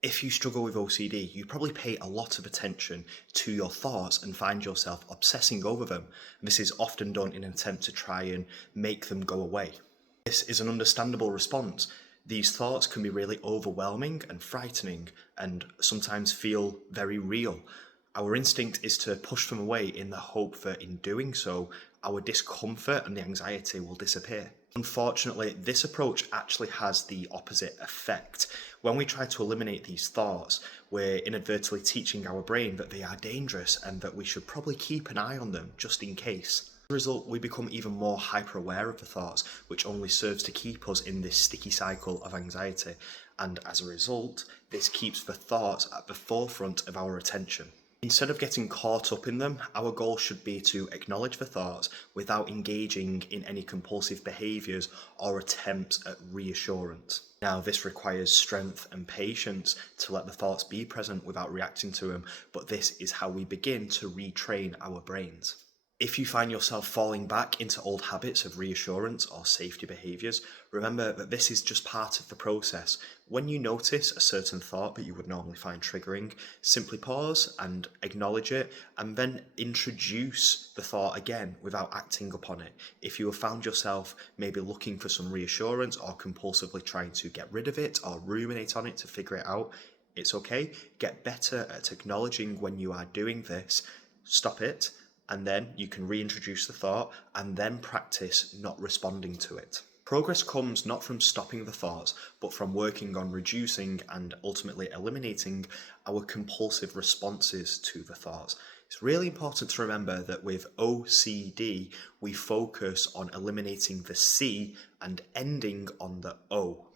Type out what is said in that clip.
If you struggle with OCD, you probably pay a lot of attention to your thoughts and find yourself obsessing over them. This is often done in an attempt to try and make them go away. This is an understandable response. These thoughts can be really overwhelming and frightening and sometimes feel very real. Our instinct is to push them away in the hope that in doing so, our discomfort and the anxiety will disappear. Unfortunately, this approach actually has the opposite effect. When we try to eliminate these thoughts, we're inadvertently teaching our brain that they are dangerous and that we should probably keep an eye on them just in case. As a result, we become even more hyper aware of the thoughts, which only serves to keep us in this sticky cycle of anxiety. And as a result, this keeps the thoughts at the forefront of our attention. Instead of getting caught up in them, our goal should be to acknowledge the thoughts without engaging in any compulsive behaviours or attempts at reassurance. Now, this requires strength and patience to let the thoughts be present without reacting to them, but this is how we begin to retrain our brains. If you find yourself falling back into old habits of reassurance or safety behaviours, remember that this is just part of the process. When you notice a certain thought that you would normally find triggering, simply pause and acknowledge it, and then introduce the thought again without acting upon it. If you have found yourself maybe looking for some reassurance or compulsively trying to get rid of it or ruminate on it to figure it out, it's okay. Get better at acknowledging when you are doing this, stop it, and then you can reintroduce the thought and then practice not responding to it. Progress comes not from stopping the thoughts, but from working on reducing and ultimately eliminating our compulsive responses to the thoughts. It's really important to remember that with OCD, we focus on eliminating the C and ending on the O.